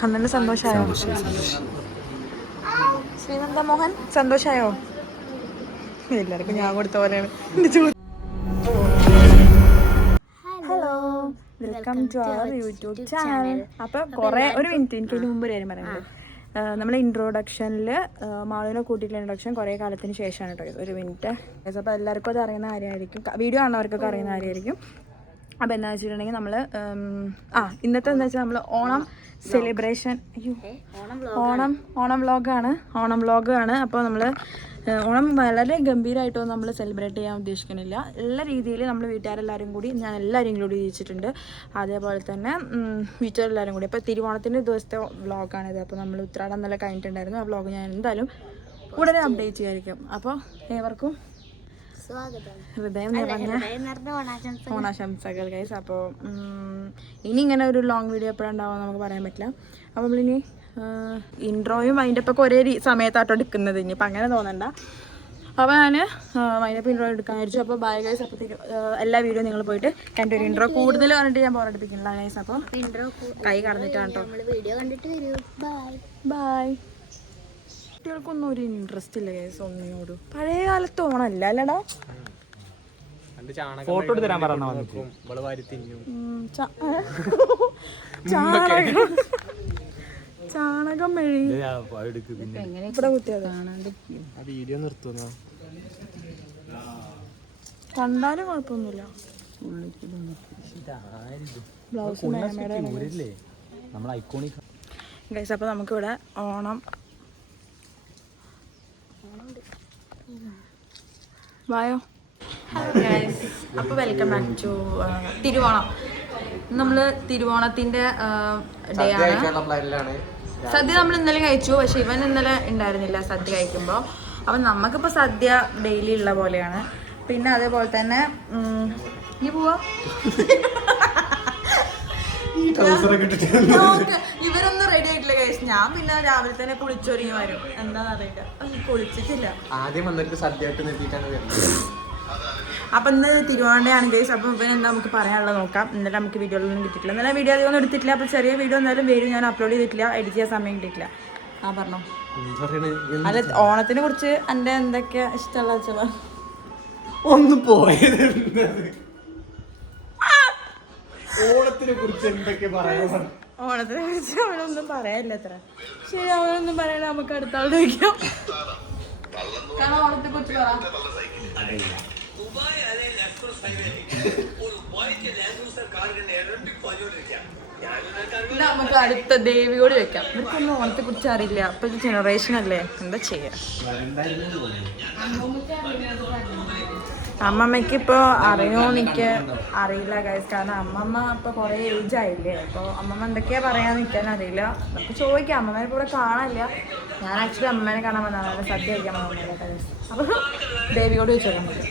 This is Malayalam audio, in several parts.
കണ്ണന് സന്തോഷായോ? ശ്രീനന്ദ മോഹൻ സന്തോഷായോ? എല്ലാവർക്കും ഞാൻ കൊടുത്ത പോലെയാണ്. Hello, welcome to our YouTube channel. അപ്പൊ ഒരു മിനിറ്റ്, എനിക്ക് അതിന് മുമ്പ് കാര്യം പറയുന്നത്. നമ്മളെ ഇൻട്രൊഡക്ഷനിൽ മാളുവിനെ കൂട്ടിയിട്ടുള്ള ഇൻട്രൊഡക്ഷൻ കുറേ കാലത്തിന് ശേഷമാണ് കേട്ടോ. ഒരു മിനിറ്റ്. അപ്പോൾ എല്ലാവർക്കും അത് അറിയുന്ന കാര്യമായിരിക്കും, വീഡിയോ കാണുന്നവർക്കൊക്കെ അറിയുന്ന കാര്യമായിരിക്കും. അപ്പോൾ എന്താ വെച്ചിട്ടുണ്ടെങ്കിൽ നമ്മൾ ഇന്നത്തെ എന്താ വെച്ചാൽ നമ്മൾ ഓണം സെലിബ്രേഷൻ, ഓണം വ്ളോഗാണ്. അപ്പോൾ നമ്മൾ ഓണം വളരെ ഗംഭീരമായിട്ടൊന്നും നമ്മൾ സെലിബ്രേറ്റ് ചെയ്യാൻ ഉദ്ദേശിക്കുന്നില്ല. എല്ലാ രീതിയിൽ നമ്മൾ വീട്ടുകാരെല്ലാവരും കൂടി, ഞാൻ എല്ലാവരും ഇൻക്ലൂഡ് ചെയ്യിച്ചിട്ടുണ്ട്. അതേപോലെ തന്നെ വീട്ടുകാരെല്ലാവരും കൂടി. അപ്പോൾ തിരുവോണത്തിൻ്റെ ദിവസത്തെ വ്ളോഗാണിത്. അപ്പോൾ നമ്മൾ ഉത്രാടം നല്ല കഴിഞ്ഞിട്ടുണ്ടായിരുന്നു. ആ വ്ളോഗ് ഞാൻ എന്തായാലും ഉടനെ അപ്ഡേറ്റ് ചെയ്യായിരിക്കും. അപ്പോൾ ഏവർക്കും ഹൃദയം നിറഞ്ഞ ഓണാശംസകൾ ഗൈസ്. അപ്പോൾ ഇനി ഇങ്ങനെ ഒരു ലോങ് വീഡിയോ എപ്പോഴുണ്ടാവും നമുക്ക് പറയാൻ പറ്റില്ല. അപ്പോൾ നമ്മളിനി ഇൻട്രോയും വൈൻഡപ്പൊക്കെ ഒരേ സമയത്താട്ടോ എടുക്കുന്നത്. ഇനിയിപ്പോൾ അങ്ങനെ തോന്നണ്ട. അപ്പോൾ ഞാൻ വൈൻഡപ്പ് ഇൻട്രോ എടുക്കാൻ വിചാരിച്ചു. അപ്പോൾ ബൈ ഗൈസ്. അപ്പോഴത്തേക്ക് എല്ലാ വീഡിയോ നിങ്ങൾ പോയിട്ട് എൻ്റെ ഒരു ഇൻട്രോ കൂടുതൽ പറഞ്ഞിട്ട് ഞാൻ പോരടിപ്പിക്കുന്നില്ല ഗൈസ്. അപ്പോൾ കൈ കടന്നിട്ടാണ് കേട്ടോ. ബൈ. കുട്ടികൾക്കൊന്നും ഒരു ഇൻട്രസ്റ്റ് ഇല്ല ഗൈസ് ഒന്നിനോട്. പഴയ കാലത്ത് ഓണമല്ല അല്ലടാ. ഫോട്ടോ എടുത്ത് തരാൻ പറഞ്ഞ ചാണകം മെഴി ഇവിടെ കുത്തിയത് വീഡിയോ നിർത്തുന്ന കണ്ടാലും കുഴപ്പമൊന്നുമില്ല. Blouse guys. അപ്പോൾ നമുക്കിവിടെ ഓണം വായോ. അപ്പോൾ വെൽക്കം ബാക്ക് ടു തിരുവോണം. നമ്മൾ തിരുവോണത്തിൻ്റെ ഡേ ആണ്. സദ്യ നമ്മൾ ഇന്നലെ കഴിച്ചു, പക്ഷെ ഇവൻ ഇന്നലെ ഉണ്ടായിരുന്നില്ല സദ്യ കഴിക്കുമ്പോൾ. അപ്പം നമുക്കിപ്പോൾ സദ്യ ഡെയിലി ഉള്ള പോലെയാണ്. പിന്നെ അതേപോലെ തന്നെ നീ പോവാ ഇവരൊന്നും റെഡി ആയിട്ടില്ല കഴിച്ചു. ഞാൻ പിന്നെ രാവിലെ തന്നെ കുളിച്ചൊരുങ്ങി വരും. എന്താണെന്ന് അറിയില്ല, കുളിച്ചിട്ടില്ല. ആദ്യം വന്നിട്ട് സദ്യ ആയിട്ട് നിർത്തിയിട്ടാണ് വരുന്നത്. അപ്പം ഇന്ന് തിരുവോണയാണ് ഗൈസ്. അപ്പം ഇവൻ എന്താ നമുക്ക് പറയാനുള്ളത് നോക്കാം. ഇന്നലെ നമുക്ക് വീഡിയോയിലൊന്നും കിട്ടിയിട്ടില്ല. ഇന്നലെ വീഡിയോ അധികം ഒന്നും എടുത്തിട്ടില്ല. അപ്പോൾ ചെറിയ വീഡിയോ എന്നാലും വരും. ഞാൻ അപ്ലോഡ് ചെയ്തിട്ടില്ല, എഡിറ്റ് ചെയ്യാൻ സമയം കിട്ടിയിട്ടില്ല. പറഞ്ഞോ. അല്ല, ഓണത്തിനെ കുറിച്ച് എൻ്റെ എന്തൊക്കെയാ ഇഷ്ടമുള്ള വെച്ചാൽ ഒന്ന് പോയത്. ഓണത്തിനെ കുറിച്ച് എന്തൊക്കെ പറയാ? ഓണത്തിനെ കുറിച്ച് അവനൊന്നും പറയാനില്ല അത്ര. ശരി, അവനൊന്നും പറയാൻ നമുക്ക് അടുത്ത ആൾ ചോദിക്കാം. കാരണം ഓണത്തെ കുറിച്ച് പറയാം. നമുക്ക് അടുത്ത ദേവിയോട് വെക്കാം. ഇവർക്കൊന്നും ഓണത്തെ കുറിച്ച് അറിയില്ല. അപ്പൊ ഇത് ജനറേഷൻ അല്ലേ, എന്താ ചെയ്യാ. അമ്മമ്മയ്ക്ക് ഇപ്പോൾ അറിയുമോന്ന് എനിക്ക് അറിയില്ല ഗൈസ്. കാരണം അമ്മമ്മ ഇപ്പോൾ കുറേ ഏജ് ആയില്ലേ. അപ്പോൾ അമ്മമ്മ എന്തൊക്കെയാ പറയാന്ന് നിൽക്കാൻ അറിയില്ല. നമുക്ക് ചോദിക്കാം. അമ്മമ്മേനെ കൂടെ കാണാനില്ല. ഞാൻ ആക്ച്വലി അമ്മേനെ കാണാൻ വന്നതാണ്, സദ്യ കഴിക്കാൻ വന്നില്ല ഗൈസ്. അപ്പോൾ ദേവിയോട് ചോദിച്ചേക്കാൻ പറ്റും.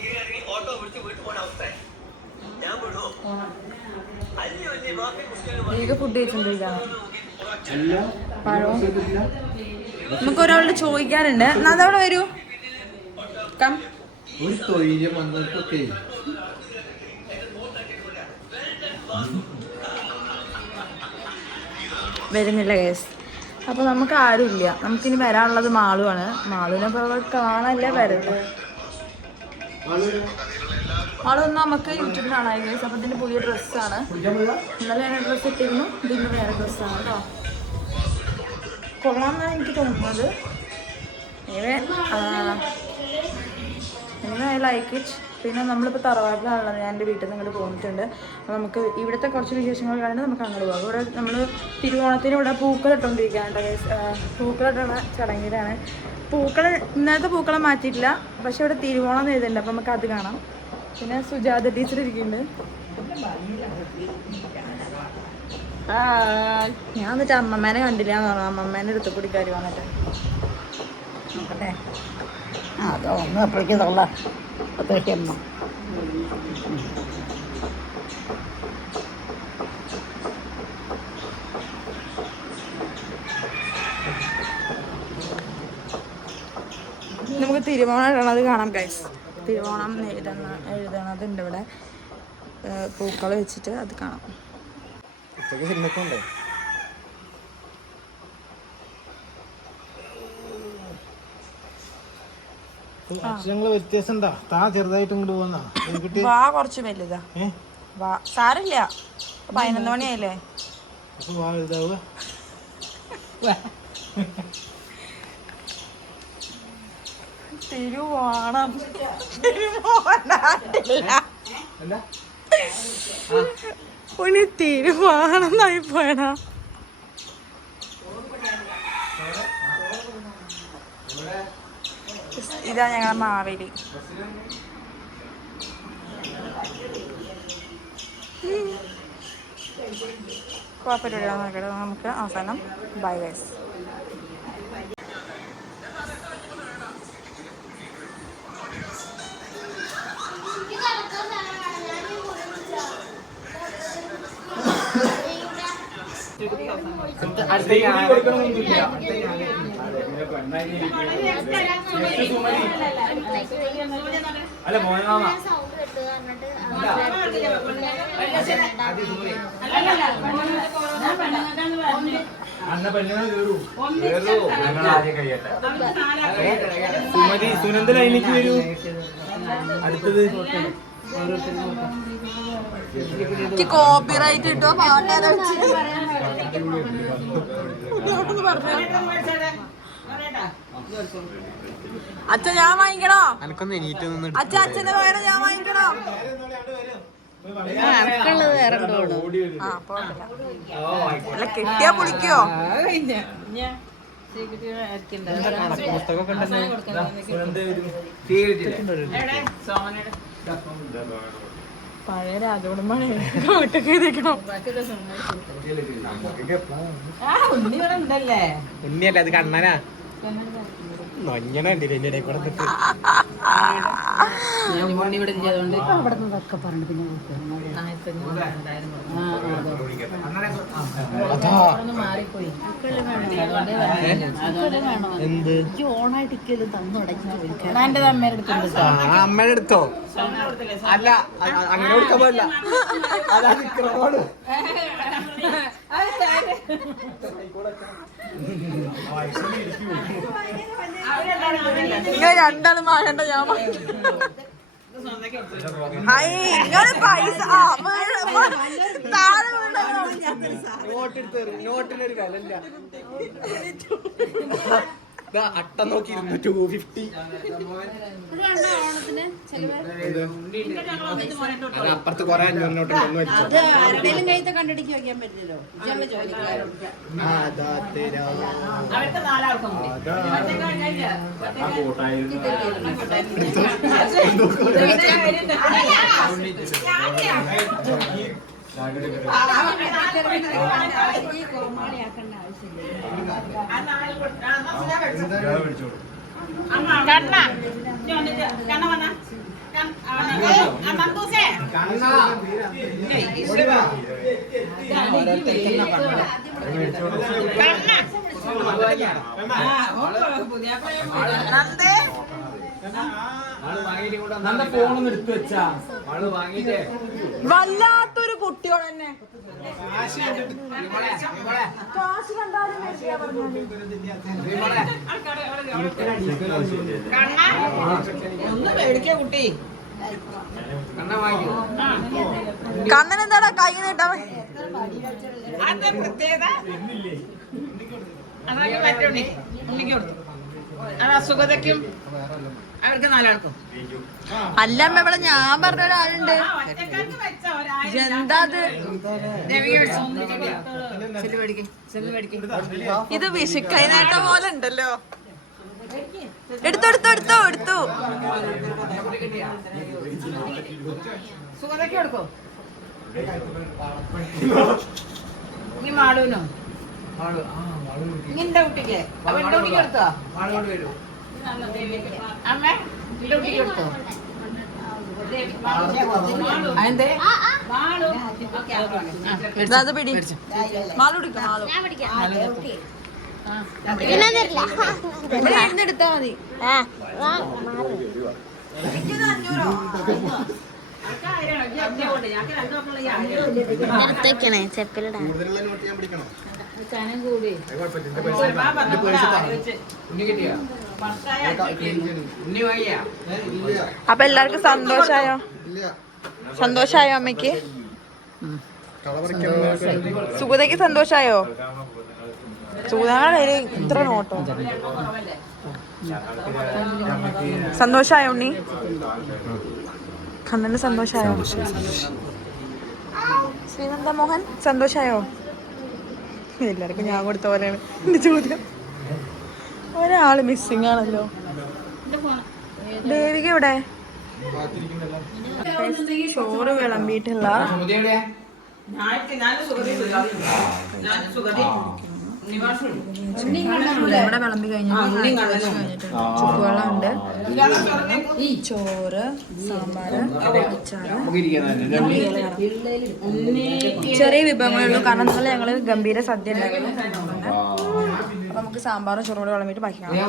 ഫുഡ് കഴിച്ചോണ്ടിരിക്കാണ്. പഴവും നമുക്ക് ഒരാളോട് ചോദിക്കാനുണ്ട്. അതവിടെ വരൂ. കം. വരുന്നില്ല കേസ്. അപ്പോൾ നമുക്ക് ആരുമില്ല. നമുക്കിനി വരാനുള്ളത് മാളുവാണ്. മാളുവിനെ ഇപ്പോൾ കാണാനല്ലേ വരുന്നത്. മാളൊന്നും നമുക്ക് യൂട്യൂബിൽ കാണാൻ കേസ്. അപ്പോൾ ഇതിൻ്റെ പുതിയ ഡ്രസ്സാണ്. ഇന്നലെ ഞാൻ ഡ്രസ്സ് ഇട്ടിരുന്നു. ഇതിൻ്റെ വേറെ ഡ്രസ്സാണ് കേട്ടോ. കൊള്ളാമെന്നാണ് എനിക്ക് തോന്നുന്നത്. I like it. പിന്നെ നമ്മളിപ്പോൾ തറവാട്ടിലാണുള്ളത്. ഞാൻ എൻ്റെ വീട്ടിൽ നിന്ന് ഇങ്ങോട്ട് പോന്നിട്ടുണ്ട്. അപ്പോൾ നമുക്ക് ഇവിടുത്തെ കുറച്ച് വിശേഷങ്ങൾ കാണുന്നത് നമുക്ക് അങ്ങോട്ട് പോകാം. ഇവിടെ നമ്മൾ തിരുവോണത്തിന് ഇവിടെ പൂക്കളിട്ടുകൊണ്ടിരിക്കുകയാണ് കേസ്. പൂക്കളിട്ടുള്ള ചടങ്ങിലാണ്. ഇന്നലത്തെ പൂക്കളം മാറ്റിയിട്ടില്ല, പക്ഷെ ഇവിടെ തിരുവോണം എഴുതുന്നുണ്ട്. അപ്പോൾ നമുക്ക് അത് കാണാം. പിന്നെ സുജാത ടീച്ചർ ഇരിക്കുന്നുണ്ട്. ഞാൻ എന്നിട്ട് അമ്മമ്മേനെ കണ്ടില്ല എന്ന് പറഞ്ഞു. അമ്മമ്മേനെ എടുത്ത് കൂടി കയറി വന്നിട്ട് നോക്കട്ടെ. അതോ ഒന്നും അപ്പോഴേക്കും തൊള്ള അമ്മ നമുക്ക് തിരുവോണം ഇടണത് കാണാം ഗൈസ്. തിരുവോണം എഴുതണതുണ്ട് ഇവിടെ. പൂക്കൾ വെച്ചിട്ട് അത് കാണാം. ഉച്ചക്ക് സിനിമക്കുണ്ടേ അക്ഷരങ്ങള് വ്യത്യാസം ഉണ്ടാ താ ചെറുതായിട്ട് ഇങ്ങോട്ട് പോന്നാ വാ കുറച്ച് വലുതാ. വാ സാരില്ല, 11 മണിയായില്ലേ. അപ്പൊ വാ വലുതാവുക തിരുവോണം തിരുവാണെന്നായി പോയടാ. ഇതാ ഞങ്ങളെ മാവേലി. കുഴപ്പമില്ല, നോക്കട്ടെ. നമുക്ക് അവസാനം ബൈ ഗൈസ്. അല്ല മോനാ അന്ന പെണ്ണുങ്ങൾ സുമതി സുനന്ദ ലൈനിലേക്ക് വരൂ. അടുത്തത് കോപ്പിറൈറ്റ് കിട്ടോ പാട്ടാലോ. അച്ഛൻ ഞാൻ വാങ്ങിക്കണോ? അനക്കൊന്ന് എണീറ്റ് നിന്ന് അച്ഛൻ അച്ഛന്റെ പകരം ഞാൻ വാങ്ങിക്കണോ? അല്ല കിട്ടിയാ പൊളിക്കോ? പഴയ രാജകുടുംബാണ്. ഉണ്ണിയല്ല അത് കണ്ണനാ. നൊഞ്ഞനെ കണ്ടില്ലേ എന്റെ ഇടയിൽ കൂടെ നിന്നിട്ട്. അവിടുന്നതൊക്കെ പറഞ്ഞു പിന്നെ മാറിപ്പോയി എന്ത് ഓണായിട്ട് ഇക്കലും തന്നുടക്കി അമ്മയുടെ എടുത്തോ? അല്ല അങ്ങനെ കൊടുക്കാൻ പാടില്ല. അതാ നിക്കറോട് നിങ്ങൾ രണ്ടാളും വാങ്ങണ്ട, ഞാൻ പൈസ നോട്ടിനൊരു വിലല്ല. അട്ട നോക്കി 250. അത് അപ്പുറത്ത് കൊറേ 500 നോട്ട് കണ്ടിടിക്ക് വെക്കാൻ പറ്റില്ലല്ലോ. ഫോണൊന്നും എടുത്തു വെച്ചാ ആള് വാങ്ങിട്ടേ വല്ലാത്തൊരു കുട്ടിയോട് തന്നെ കണ്ണനെന്താടാ കൈ നീട്ടാ? അസുഖതയ്ക്കും അവർക്ക് 4 ആൾക്കും. അല്ല അമ്മ, ഇവിടെ ഞാൻ പറഞ്ഞ ഒരാളുണ്ട്. എന്താ ഇത് വിഷുക്കൈനേട്ട പോലെ ഉണ്ടല്ലോ. എടുത്തു എടുത്തു എടുത്തു എടുത്തു. സുഖതയ്ക്ക് കൊടുക്കോ? നീ മാളൂനോ? നിന്റെ കുട്ടിക്ക് അവന്റെ കുട്ടിക്ക് കൊടുത്തോ? അമ്മ നിന്റെ കുട്ടിക്ക് കൊടുത്തോ? അത് പിടി. മാളു പിടിക്കാം. മാളു എഴുന്നെടുത്താ മതി. നിർത്തേക്കണേ ചെപ്പിലിടാൻ. ചനം കൂടി ഉണ്ണി കിട്ടിയോ? ഉണ്ണി വാങ്ങിയാ? അപ്പൊ എല്ലാവർക്കും സന്തോഷായോ? സന്തോഷായോ അമ്മയ്ക്ക്? സുഗതയ്ക്ക് സന്തോഷായോ? സുഗതയുടെ കയ്യില് ഇത്ര നോട്ടോ. സന്തോഷായോ ഉണ്ണി? കണ്ണന് സന്തോഷായോ? ശ്രീനന്ദ മോഹൻ സന്തോഷായോ? എല്ലാവർക്കും ഞാൻ കൊടുത്ത പോലെയാണ് എന്റെ ചോദ്യം. ഒരാള് മിസ്സിംഗ് ആണല്ലോ. ദേവിക എവിടെ? ചോറ് വിളമ്പിയിട്ടുള്ള ഇവിടെ വിളമ്പി കഴിഞ്ഞിട്ടുണ്ട്. ചുക്കുവെള്ളം ഉണ്ട്, ചോറ്, സാമ്പാറ്, അച്ചാറ്, ചെറിയ വിഭവങ്ങളുള്ളൂ. കാരണം ഇന്നലെ ഞങ്ങള് ഗംഭീര സദ്യ ഉണ്ടായിരുന്നു. അപ്പൊ നമുക്ക് സാമ്പാറും ചോറും കൂടെ വിളമ്പിട്ട് ബാക്കി കാണാം.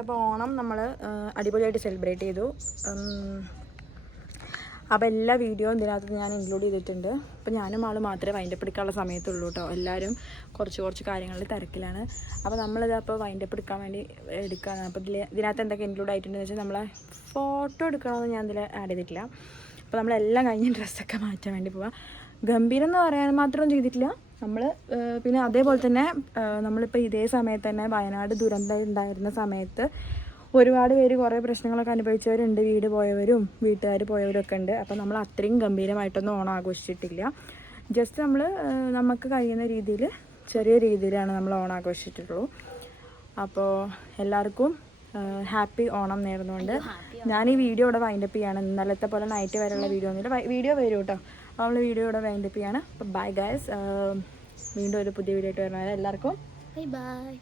അപ്പോൾ ഓണം നമ്മൾ അടിപൊളിയായിട്ട് സെലിബ്രേറ്റ് ചെയ്തു. അപ്പോൾ എല്ലാ വീഡിയോയും ഇതിനകത്ത് ഞാൻ ഇൻക്ലൂഡ് ചെയ്തിട്ടുണ്ട്. അപ്പോൾ ഞാനും ആൾ മാത്രമേ വൈൻഡപ്പ് എടുക്കാനുള്ള സമയത്തുള്ളൂ കേട്ടോ. എല്ലാവരും കുറച്ച് കാര്യങ്ങളിൽ തിരക്കിലാണ്. അപ്പോൾ നമ്മളിത് അപ്പോൾ വൈൻഡപ്പ് എടുക്കാൻ വേണ്ടി എടുക്കുകയാണ്. അപ്പോൾ ഇതിനകത്ത് എന്തൊക്കെ ഇൻക്ലൂഡ് ആയിട്ടുണ്ടെന്ന് വെച്ചാൽ നമ്മളെ ഫോട്ടോ എടുക്കണമെന്ന് ഞാൻ ഇതിൽ ആഡ് ചെയ്തിട്ടില്ല. അപ്പോൾ നമ്മളെല്ലാം കഴിഞ്ഞ് ഡ്രസ്സൊക്കെ മാറ്റാൻ വേണ്ടി പോവാം. ഗംഭീരം എന്ന് പറയാൻ മാത്രമൊന്നും ചെയ്തിട്ടില്ല നമ്മൾ. പിന്നെ അതേപോലെ തന്നെ നമ്മളിപ്പോൾ ഇതേ സമയത്ത് തന്നെ വയനാട് ദുരന്തം ഉണ്ടായിരുന്ന സമയത്ത് ഒരുപാട് പേര് കുറേ പ്രശ്നങ്ങളൊക്കെ അനുഭവിച്ചവരുണ്ട്. വീട് പോയവരും വീട്ടുകാർ പോയവരൊക്കെ ഉണ്ട്. അപ്പോൾ നമ്മൾ അത്രയും ഗംഭീരമായിട്ടൊന്നും ഓണം ആഘോഷിച്ചിട്ടില്ല. ജസ്റ്റ് നമ്മൾ നമുക്ക് കഴിയുന്ന രീതിയിൽ ചെറിയ രീതിയിലാണ് നമ്മൾ ഓണം ആഘോഷിച്ചിട്ടുള്ളൂ. അപ്പോൾ എല്ലാവർക്കും ഹാപ്പി ഓണം നേർന്നുകൊണ്ട് ഞാൻ ഈ വീഡിയോ ഇവിടെ വൈൻഡപ്പ് ചെയ്യാണ്. ഇന്നലത്തെ പോലെ നൈറ്റ് വരെയുള്ള വീഡിയോ ഒന്നുമില്ല. വീഡിയോ വരും കേട്ടോ. നമ്മൾ വീഡിയോ ഇവിടെ വൈൻഡപ്പ് ചെയ്യാണ്. അപ്പോൾ ബൈ ഗൈസ്. വീണ്ടും ഒരു പുതിയ വീഡിയോ ആയിട്ട് വരുന്നത് എല്ലാവർക്കും ബൈ ബൈ.